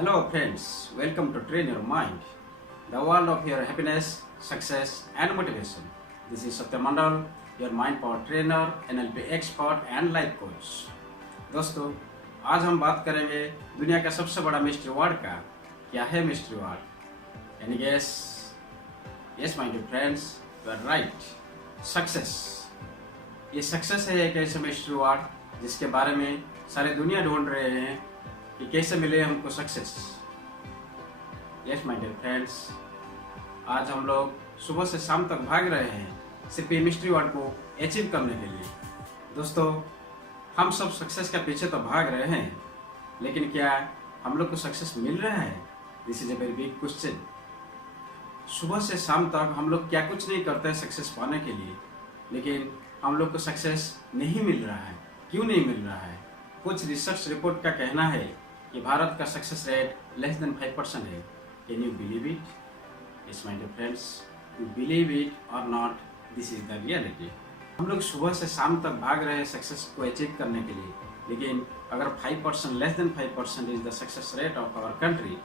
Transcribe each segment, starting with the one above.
Hello friends, welcome to Train Your Mind, the world of your happiness, success and motivation. This is Satya Mandal, your mind power trainer, NLP expert and life coach. दोस्तों, आज हम बात करेंगे दुनिया का सबसे बड़ा mystery word का। क्या है mystery word? Any guess? Yes my dear friends, you are right. Success. ये सक्सेस है एक ऐसा मिस्ट्री वर्ड जिसके बारे में सारी दुनिया ढूंढ रहे हैं कि कैसे मिले हमको success. Yes my dear friends, आज हम लोग सुबह से शाम तक भाग रहे हैं सिर्फ ये मिस्ट्री वर्ड को अचीव करने के लिए। दोस्तों, हम सब सक्सेस के पीछे तो भाग रहे हैं, लेकिन क्या हम लोग को सक्सेस मिल रहा है? This is a very big question. सुबह से शाम तक हम लोग क्या कुछ नहीं करते सक्सेस पाने के लिए, लेकिन हम लोग को सक्सेस नहीं मिल रहा है। क्यों नहीं मिल रहा है? कुछ रिसर्च रिपोर्ट का कहना है कि भारत का सक्सेस रेट लेस देन 5% है। Can you believe it? Yes my dear friends, you believe it और not, this is the reality. हम लोग सुबह से शाम तक भाग रहे हैं सक्सेस को अचीव करने के लिए, लेकिन अगर 5% less than 5% is the success rate of our country,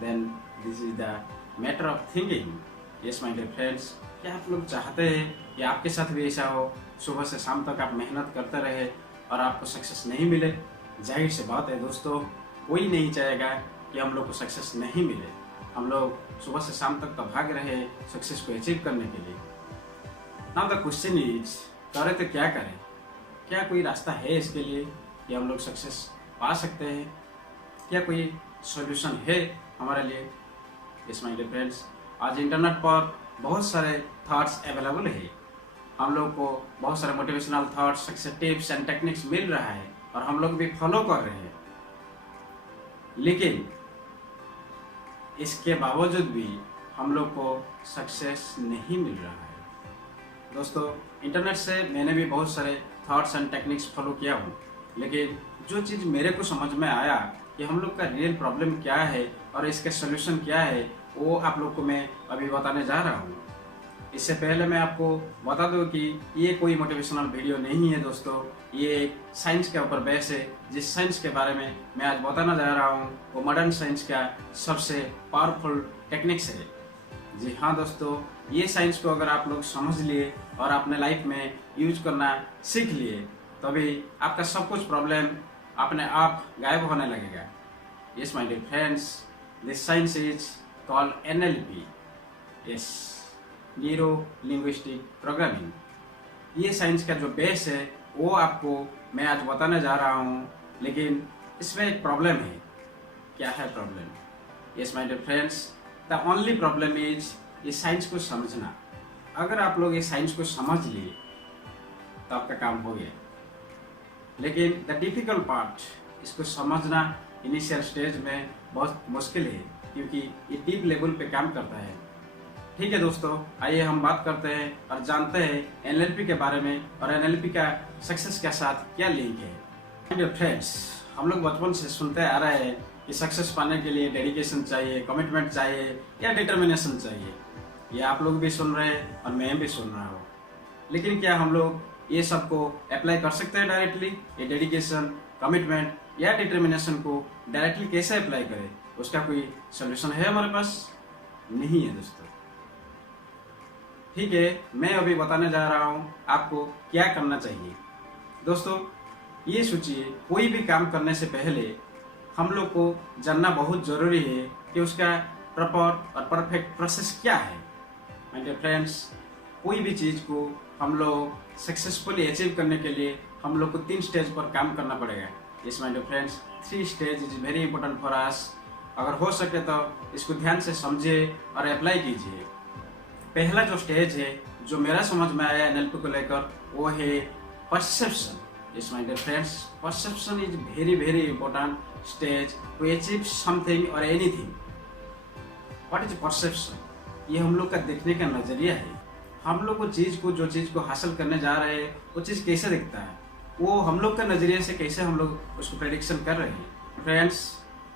then this is the matter of thinking. Yes my dear friends, क्या आप लोग चाहते हैं कि आपके साथ भी ऐसा हो? सुबह से शाम तक आप मेहनत करते रहे और आपको सक्सेस नहीं मिले? जाहिर सी बात है दोस्तों, कोई नहीं चाहेगा कि हम लोग को सक्सेस नहीं मिले। हम लोग सुबह से शाम तक तो भाग रहे हैं सक्सेस को अचीव करने के लिए। नाउ द क्वेश्चन इज, करें तो क्या करें? क्या कोई रास्ता है इसके लिए कि हम लोग सक्सेस पा सकते हैं? क्या कोई सॉल्यूशन है हमारे लिए? यस माय डियर फ्रेंड्स, आज इंटरनेट पर बहुत सारे थॉट्स अवेलेबल है। हम लोग को बहुत सारे motivational thoughts, success tips and techniques मिल रहा है और हम लोग भी फॉलो कर रहे हैं, लेकिन इसके बावजूद भी हम लोग को सक्सेस नहीं मिल रहा है। दोस्तों, इंटरनेट से मैंने भी बहुत सारे थॉट्स एंड टेक्निक्स फॉलो किया हूँ, लेकिन जो चीज़ मेरे को समझ में आया कि हम लोग का रियल प्रॉब्लम क्या है और इसके सोल्यूशन क्या है, वो आप लोग को मैं अभी बताने जा रहा हूँ। इससे पहले मैं आपको बता दूं कि ये कोई मोटिवेशनल वीडियो नहीं है दोस्तों, ये एक साइंस के ऊपर बेस है। जिस साइंस के बारे में मैं आज बताना जा रहा हूँ वो मॉडर्न साइंस का सबसे पावरफुल टेक्निक्स है। जी हाँ दोस्तों, ये साइंस को अगर आप लोग समझ लिए और अपने लाइफ में यूज करना सीख लिए, तभी आपका सब कुछ प्रॉब्लम अपने आप गायब होने लगेगा। Yes my dear friends, this science is called NLP। Yes, neuro linguistic programming. ये साइंस का जो बेस है वो आपको मैं आज बताने जा रहा हूँ, लेकिन इसमें एक प्रॉब्लम है। क्या है problem? Yes my dear friends, the only problem is ये साइंस को समझना। अगर आप लोग ये साइंस को समझ लिए तो आपका काम हो गया, लेकिन द डिफिकल्ट पार्ट, इसको समझना इनिशियल स्टेज में बहुत मुश्किल है, क्योंकि ये डीप लेवल पे काम करता है। ठीक है दोस्तों, आइए हम बात करते हैं और जानते हैं NLP के बारे में और NLP का सक्सेस के साथ क्या लिंक है। डियर फ्रेंड्स, हम लोग बचपन से सुनते आ रहे हैं कि सक्सेस पाने के लिए डेडिकेशन चाहिए, कमिटमेंट चाहिए या डिटर्मिनेशन चाहिए। ये आप लोग भी सुन रहे हैं और मैं भी सुन रहा हूँ, लेकिन क्या हम लोग ये सबको अप्लाई कर सकते हैं डायरेक्टली? ये डेडिकेशन, कमिटमेंट या डिटर्मिनेशन को डायरेक्टली कैसे अप्लाई करें? उसका कोई सोल्यूशन है हमारे पास? नहीं है दोस्तों। ठीक है, मैं अभी बताने जा रहा हूँ आपको क्या करना चाहिए। दोस्तों, ये सोचिए, कोई भी काम करने से पहले हम लोग को जानना बहुत जरूरी है कि उसका प्रॉपर और परफेक्ट प्रोसेस क्या है। माय डियर फ्रेंड्स, कोई भी चीज़ को हम लोग सक्सेसफुली अचीव करने के लिए हम लोग को 3 स्टेज पर काम करना पड़ेगा। Yes my dear friends, 3 stage is very important for us. अगर हो सके तो इसको ध्यान से समझिए और अप्लाई कीजिए। पहला जो स्टेज है, जो मेरा समझ में आया NLP को लेकर, वो है perception. Yes my dear friends, perception is very very important stage to achieve something और एनीथिंग। What is perception? ये हम लोग का देखने का नजरिया है। हम लोग जो चीज को हासिल करने जा रहे हैं वो चीज कैसे दिखता है, वो हम लोग का नजरिए से कैसे हम लोग उसको प्रेडिक्शन कर रहे हैं। फ्रेंड्स,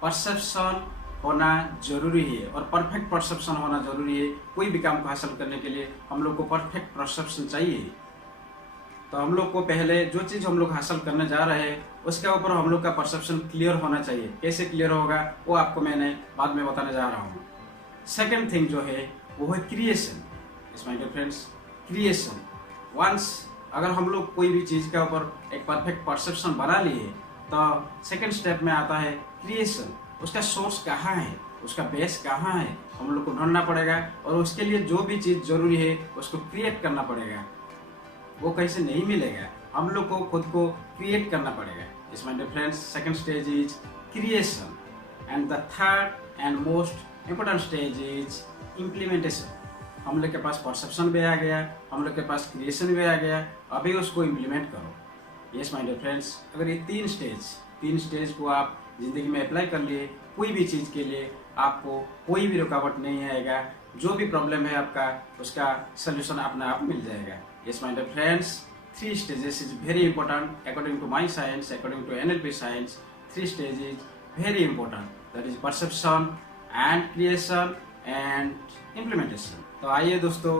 परसेप्शन होना जरूरी है और परफेक्ट परसेप्शन होना जरूरी है। कोई भी काम को हासिल करने के लिए हम लोग को परफेक्ट परसेप्शन चाहिए। तो हम लोग को पहले जो चीज़ हम लोग हासिल करने जा रहे हैं उसके ऊपर हम लोग का परसेप्शन क्लियर होना चाहिए। कैसे क्लियर होगा वो आपको मैंने बाद में बताने जा रहा हूँ। सेकेंड थिंग जो है वो है creation. Yes my dear friends, creation once अगर हम लोग कोई भी चीज़ के ऊपर एक परफेक्ट परसेप्शन बना लिए तो सेकेंड स्टेप में आता है क्रिएशन। उसका सोर्स कहाँ है, उसका बेस कहाँ है, हम लोग को ढूंढना पड़ेगा और उसके लिए जो भी चीज़ जरूरी है उसको क्रिएट करना पड़ेगा। वो कहीं से नहीं मिलेगा, हम लोग को खुद को क्रिएट करना पड़ेगा। Yes my dear friends, second stage is creation and the third and most important stage is implementation. हम लोग के पास परसेप्शन भी आ गया, हम लोग के पास क्रिएशन भी आ गया, अभी उसको इम्प्लीमेंट करो। यस माय डियर फ्रेंड्स, अगर ये तीन स्टेज को आप जिंदगी में अप्लाई कर लिए, कोई भी चीज़ के लिए आपको कोई भी रुकावट नहीं आएगा। जो भी प्रॉब्लम है आपका, उसका सोल्यूशन अपने आप मिल जाएगा। Yes, my dear friends, 3 stages is very important according to my science, according to NLP science. 3 stages is very important. That is perception and creation and implementation. तो आइए दोस्तों,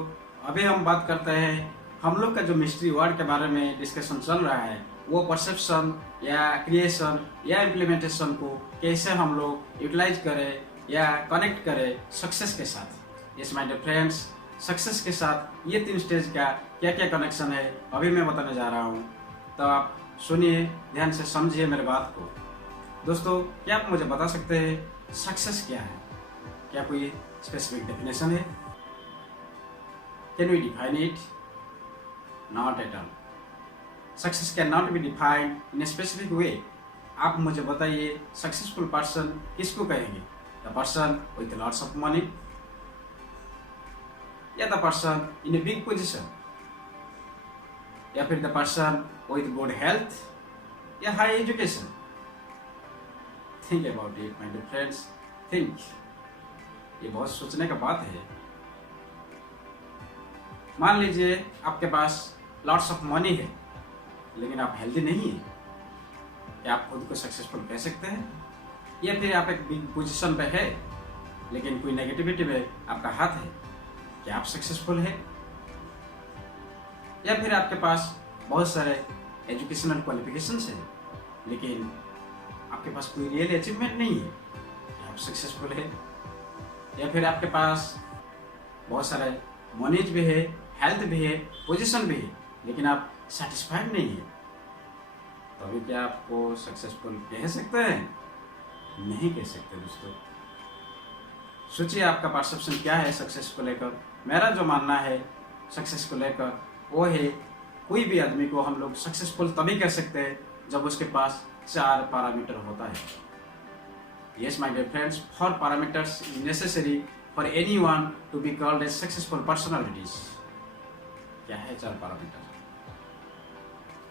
अभी हम बात करते हैं हम लोग का जो मिस्ट्री वर्ड के बारे में डिस्कशन चल रहा है, वो परसेप्शन या क्रिएशन या इम्प्लीमेंटेशन को कैसे हम लोग यूटिलाइज करें या कनेक्ट करें सक्सेस के साथ। Yes my dear friends, success के साथ ये 3 स्टेज का क्या क्या कनेक्शन है अभी मैं बताने जा रहा हूँ। तो आप सुनिए, ध्यान से समझिए मेरे बात को। दोस्तों, क्या आप मुझे बता सकते हैं सक्सेस क्या है? क्या कोई स्पेसिफिक डेफिनेशन है? Can we define it? Not at all. Success can not be defined in a specific way. आप मुझे बताइए सक्सेसफुल पर्सन किसको कहेंगे? The person with lots of money या the person in a big position या फिर the person with good health या high education? Think about it my dear friends, think. ये बहुत सोचने का बात है। मान लीजिए आपके पास लॉट्स ऑफ मनी है लेकिन आप हेल्दी नहीं है, क्या आप खुद को सक्सेसफुल कह सकते हैं? या फिर आप एक बिग पोजीशन पे है लेकिन कोई नेगेटिविटी में आपका हाथ है, क्या आप सक्सेसफुल है? या फिर आपके पास बहुत सारे एजुकेशनल क्वालिफिकेशंस हैं लेकिन आपके पास कोई रियल अचीवमेंट नहीं है, क्या आप सक्सेसफुल है? या फिर आपके पास बहुत सारे मनीज भी है, हेल्थ भी है, पोजीशन भी है लेकिन आप सेटिस्फाइड नहीं है, तो अभी क्या आपको सक्सेसफुल कह सकते हैं? नहीं कह सकते। दोस्तों, सोचिए आपका परसेप्शन क्या है सक्सेस को लेकर। मेरा जो मानना है सक्सेस को लेकर वो है, कोई भी आदमी को हम लोग सक्सेसफुल तभी कह सकते हैं जब उसके पास 4 पैरामीटर होता है। Yes my dear friends, 4 parameters is necessary for anyone to be called as successful personalities. क्या है 4 parameter?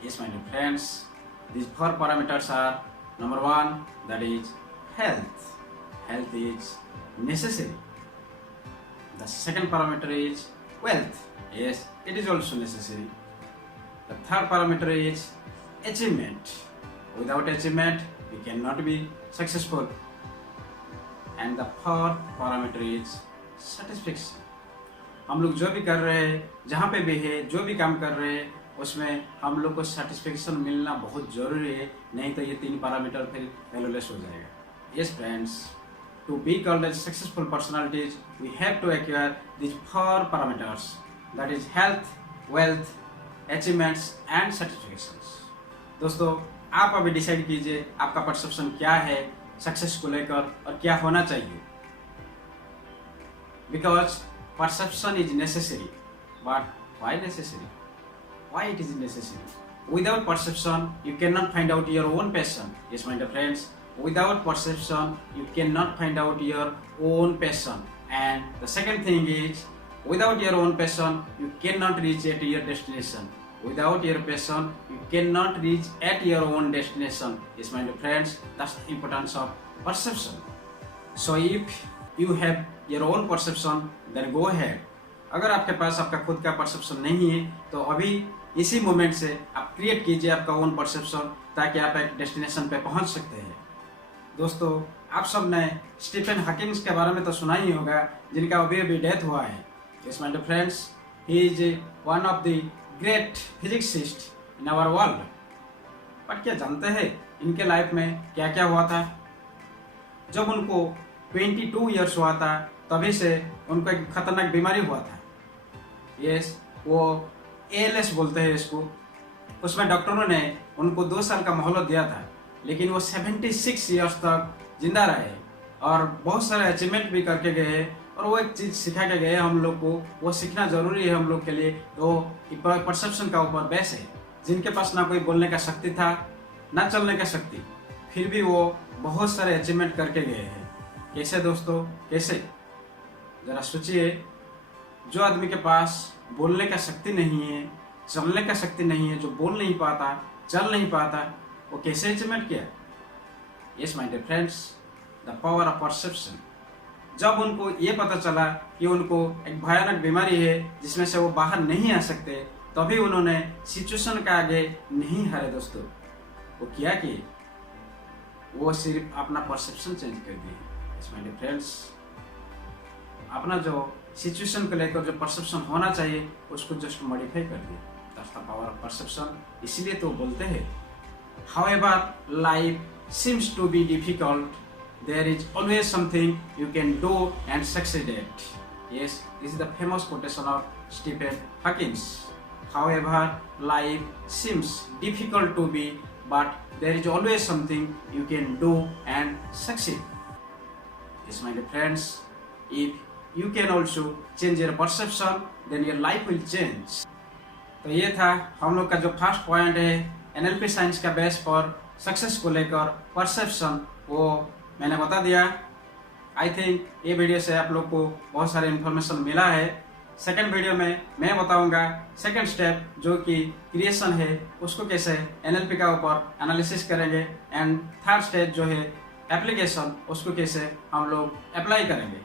Yes my dear friends, these 4 parameters are: number 1, that is health. Health is necessary. The second parameter is wealth. Yes, it is also necessary. The third parameter is achievement. Without achievement, we cannot be successful. And the fourth parameter is satisfaction. हम लोग जो भी कर रहे हैं, जहाँ पे भी है, जो भी काम कर रहे हैं, उसमें हम लोग को सेटिस्फेक्शन मिलना बहुत जरूरी है, नहीं तो ये 3 पैरामीटर फिर वैल्यूलेस हो जाएगा। Yes friends, to be called as successful personalities we have to acquire these 4 parameters, that is health, wealth, achievements and satisfactions. दोस्तों, आप अभी डिसाइड कीजिए आपका परसेप्शन क्या है सक्सेस को लेकर और क्या होना चाहिए। Because perception is necessary, but why necessary? Why it is necessary? Without perception, you cannot find out your own passion. Yes, my dear friends, without perception, you cannot find out your own passion. And the second thing is, without your own passion, you cannot reach at your destination. Without your passion, you cannot reach at your own destination. Yes, my dear friends, that's the importance of perception. So if you have your own perception, then go ahead. अगर आपके पास आपका खुद का perception नहीं है तो अभी इसी मोमेंट से आप क्रिएट कीजिए आपका ओन परसेप्शन, ताकि आप एक डेस्टिनेशन पे पहुंच सकते हैं। दोस्तों, आप सब ने स्टीफन हॉकिंग्स के बारे में तो सुना ही होगा, जिनका अभी अभी डेथ हुआ है। Yes my dear friends, he is one of the great physicists in our world. But क्या जानते हैं इनके लाइफ में क्या क्या हुआ था? जब उनको 22 इयर्स हुआ था तभी से उनको एक खतरनाक बीमारी हुआ था। यस, वो ALS बोलते हैं इसको। उसमें डॉक्टरों ने उनको 2 साल का मोहलत दिया था, लेकिन वो 76 इयर्स तक जिंदा रहे और बहुत सारे अचीवमेंट भी करके गए। और वो एक चीज सिखा के गए हम लोग को, वो सीखना जरूरी है हम लोग के लिए। तो परसेप्शन का ऊपर बेस है। जिनके पास ना कोई बोलने का शक्ति था ना चलने का शक्ति, फिर भी वो बहुत सारे अचीवमेंट करके गए हैं। कैसे दोस्तों, कैसे? जरा सोचिए, जो आदमी के पास बोलने का शक्ति नहीं है, चलने का शक्ति नहीं है, जो बोल नहीं पाता, चल नहीं पाता, वो कैसे अचीवमेंट किया? Yes my dear friends, the power of perception. जब उनको ये पता चला कि उनको एक भयानक बीमारी है जिसमें से वो बाहर नहीं आ सकते, तभी उन्होंने सिचुएशन का आगे नहीं हारे दोस्तों। वो किया कि वो सिर्फ अपना परसेप्शन चेंज कर दिए। यस माय डियर फ्रेंड्स, अपना जो सिचुएशन को लेकर जो परसेप्शन होना चाहिए उसको जस्ट मॉडिफाई कर दिया। That's the power of perception. इसीलिए तो बोलते हैं, however life seems to be difficult, there is always something you can do and succeed at. Yes, this is the famous quotation of Stephen Hawking. However, life seems difficult to be, but there is always something you can do and succeed. Yes, my dear friends, if you can also change your perception, then your life will change. तो ये था हम लोग का जो first point है NLP science का base पर सक्सेस को लेकर परसेप्शन, वो मैंने बता दिया। आई थिंक ये वीडियो से आप लोग को बहुत सारे इन्फॉर्मेशन मिला है। सेकंड वीडियो में मैं बताऊंगा सेकंड स्टेप जो कि क्रिएशन है, उसको कैसे NLP का ऊपर एनालिसिस करेंगे, एंड थर्ड स्टेप जो है एप्लीकेशन, उसको कैसे हम लोग अप्लाई करेंगे।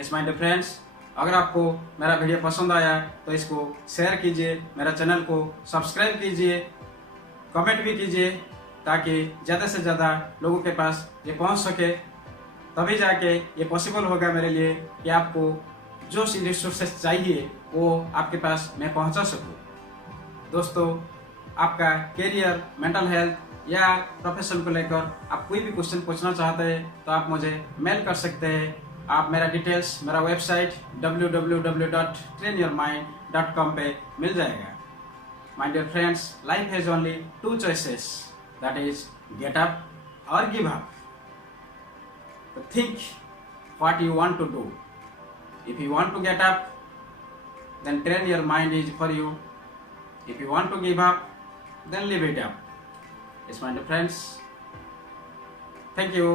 यस माय डियर फ्रेंड्स, अगर आपको मेरा वीडियो पसंद आया तो इसको शेयर कीजिए, मेरा चैनल को सब्सक्राइब कीजिए, कमेंट भी कीजिए, ताकि ज़्यादा से ज़्यादा लोगों के पास ये पहुंच सके। तभी जाके ये पॉसिबल होगा मेरे लिए कि आपको जो रिसोर्सेस चाहिए वो आपके पास मैं पहुंचा सकूं। दोस्तों, आपका करियर, मेंटल हेल्थ या प्रोफेशन को लेकर आप कोई भी क्वेश्चन पूछना चाहते हैं तो आप मुझे मेल कर सकते हैं। आप मेरा डिटेल्स मेरा वेबसाइट www.trainyourmind.com पे मिल जाएगा। My dear friends, life has only 2 choices. That is, get up or give up. But think what you want to do. If you want to get up, then train your mind is for you. If you want to give up, then leave it up. Yes, my dear friends. Thank you.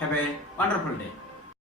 Have a wonderful day.